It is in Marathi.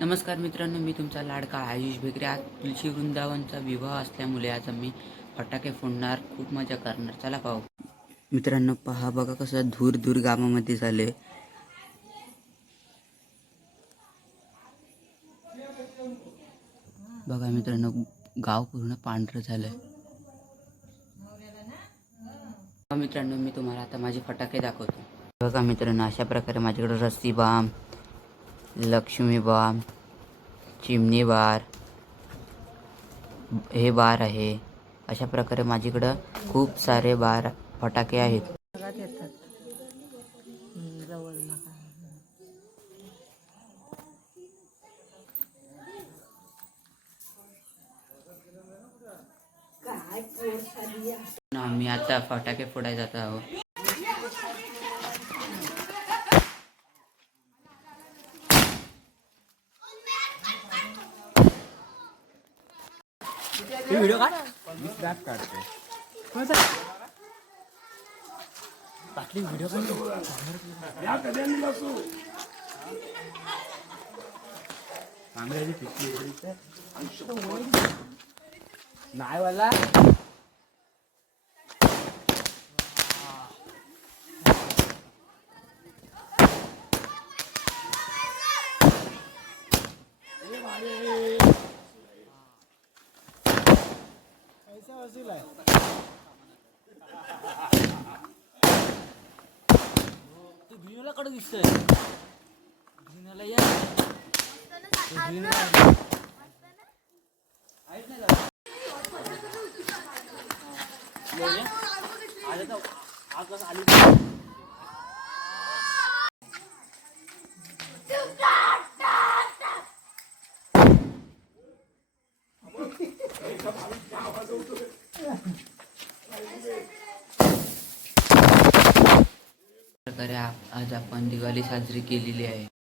नमस्कार मित्रांनो, मी तुमचा लाडका आयुष बेकरे. आज तुलसी वृंदावनचा विवाह असल्यामुळे आज आम्ही फटाके फोडणार, खूप मजा करणार. चला पाहू. मित्रांनो पहा, बघा कसं धूर धूर गावामध्ये झाले. बघा मित्रांनो, गाव पूर्ण पांढरं झालंय. मित्रांनो, मी तुम्हाला आता माझे फटाके दाखवतो. बघा मित्रांनो, अशा प्रकारे माझ्याकडे रस्सी बाम, लक्ष्मी बाम, चिमणी बार, हे बार आहे. अशा प्रकारे माझ्याकडं खूप सारे बार फटाके आहेत. आम्ही आता फटाके फोडायला जात आहोत. व्हिडिओ काढते व्हिडिओ नाही वाला पैसा वसूल आहे. तू ग्रीनला कडे दिसतोय. ग्रीनला या प्रकारे आज आपण दिवाळी साजरी केलेली आहे.